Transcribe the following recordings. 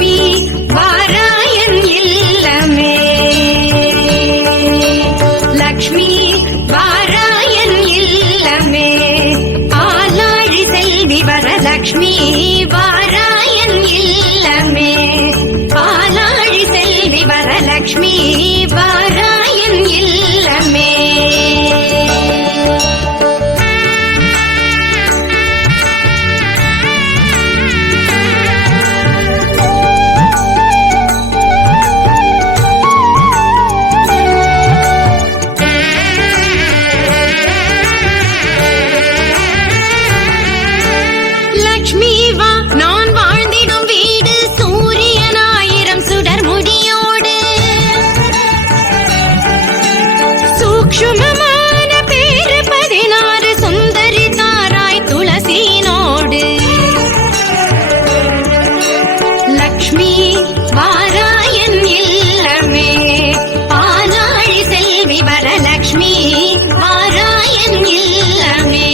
லக்ஷ்மி வாராயன் இல்லமே லக்ஷ்மி வாராயன் இல்லமே ஆலாழி செல்வி வரலக்ஷ்மி வாராயன் இல்லமே ஆலாழி செல்வி வரலக்ஷ்மி வாராயன் இல்லமே லக்ஷ்மி வா நான் வாழ்ந்திடும் வீடு சூரியனாயிரம் சுடர் முடியோடு சூக்ஷ்மமான பேரு 16 சுந்தரி தாராய் துளசினோடு லக்ஷ்மி வாராயன் இல்லமே ஆலாழி செல்வி வரலக்ஷ்மி வாராயன் இல்லமே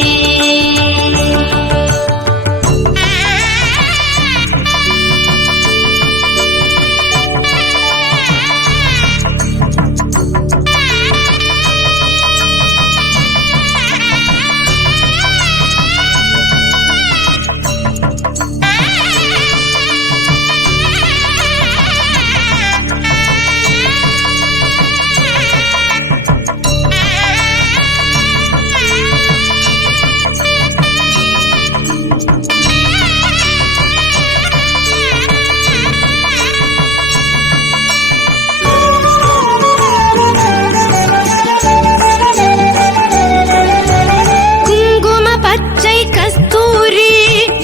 கஸ்தூரி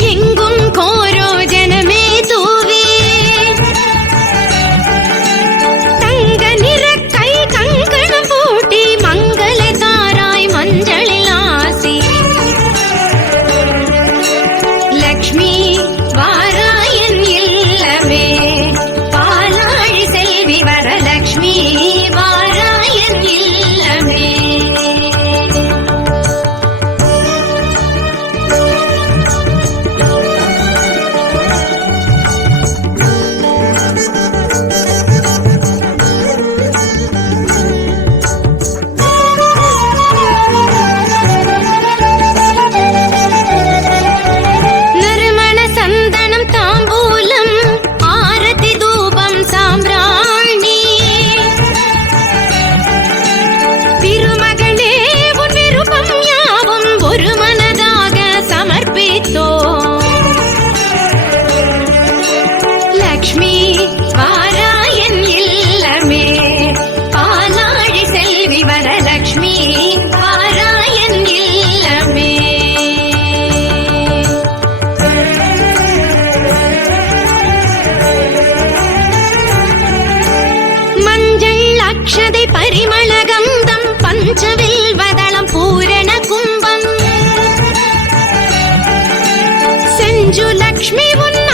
எங்கும் கோரோ ஜனமே தூவி தங்க நிற கை கங்கணம் பூட்டி மங்கள தாராய் மஞ்சளில் ஆசி லக்ஷ்மி வாராயன் இல்லமே பாலாழி செல்வி வரலக்ஷ்மி வாராயன் இல்லமே லக்ஷ்மி வாராயன் இல்லமே பாலாழி செல்வி வரலக்ஷ்மி வாராயன் இல்லமே மஞ்சள் அக்ஷதை பரிமள கந்தம் பஞ்சவில் வதளம் பூரண கும்பம் செஞ்சு லக்ஷ்மி உன்ன